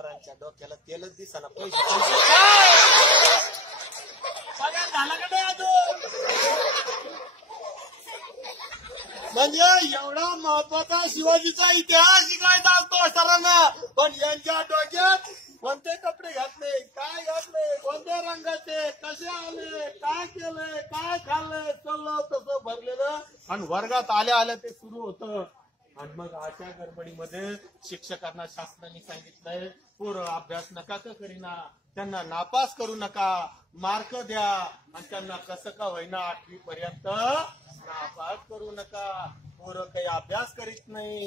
सरांच्या डोक्याला तेलच दिसाना पैसे पगार झाला का नाही अजून? म्हणजे एवढा महत्वाचा शिवाजीचा इतिहास शिकायचा असतो सरांना, पण यांच्या डोक्यात कोणते कपडे घातले, काय घातले, कोणत्या रंगाचे, कसे आले, काय केलंय, काय खाल्लंय, चाललं तसं भरलेलं आणि वर्गात आल्या आल्या ते सुरू होतं. आणि मग अशा गडबडीमध्ये शिक्षकांना शासनाने सांगितलंय, पोरं अभ्यास नका का करीना, त्यांना नापास करू नका, मार्क द्या आणि त्यांना कसं का होईना 8वी पर्यंत नापास करू नका. पोरं काही अभ्यास करीत नाही,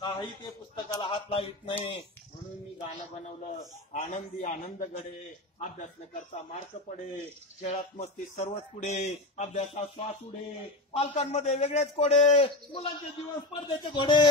काही ते पुस्तकाला हात लावित नाही. म्हणून मी गाणं बनवलं, आनंदी आनंद घडे, अभ्यास न करता मार्क पडे, खेळात मस्ती सर्वच पुढे, अभ्यासात श्वास उडे, पालकांमध्ये वेगळेच कोडे, मुलांचे जीवन स्पर्धेचे घोडे.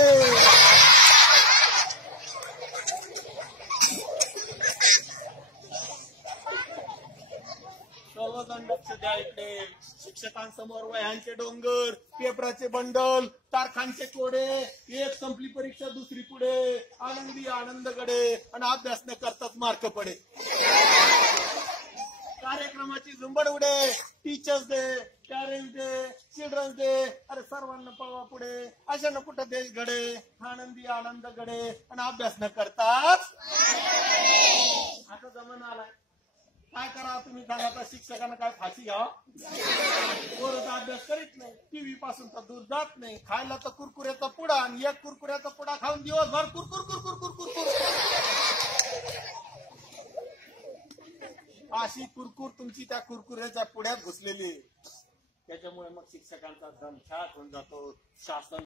सर्वजण लक्ष द्या इकडे. शिक्षकांसमोर वह्यांचे डोंगर, पेपराचे बंडल, तारखांचे कोडे, एक संपली परीक्षा दुसरी पुढे, आनंदी आनंद गडे आणि अभ्यास न करताच मार्क पडे. कार्यक्रमाची झुंबड उडे, teachers day, parents day, children's day, अरे सर्वांना पळवा पुढे, अशानं कुठं देश घडे, आनंदी आनंद गडे आणि अभ्यास न करताच. आता जमाना आलाय, काय करा तुम्ही सांगा. आता शिक्षकांना काय फाशी घ्यावा? पोरं अभ्यास करीत नाही, टीव्ही पासून तर दूर जात नाही, खायला तर कुरकुऱ्याचा पुडा आणि एक कुरकुऱ्याचा पुडा खाऊन दिवसभर कुरकुर कुरकुर कुरकुर कुरकुर. अशी कुरकुर तुमची त्या कुरकुऱ्याच्या पुड्यात घुसलेली. त्याच्यामुळे मग शिक्षकांचा दम छाक होऊन जातो. शासन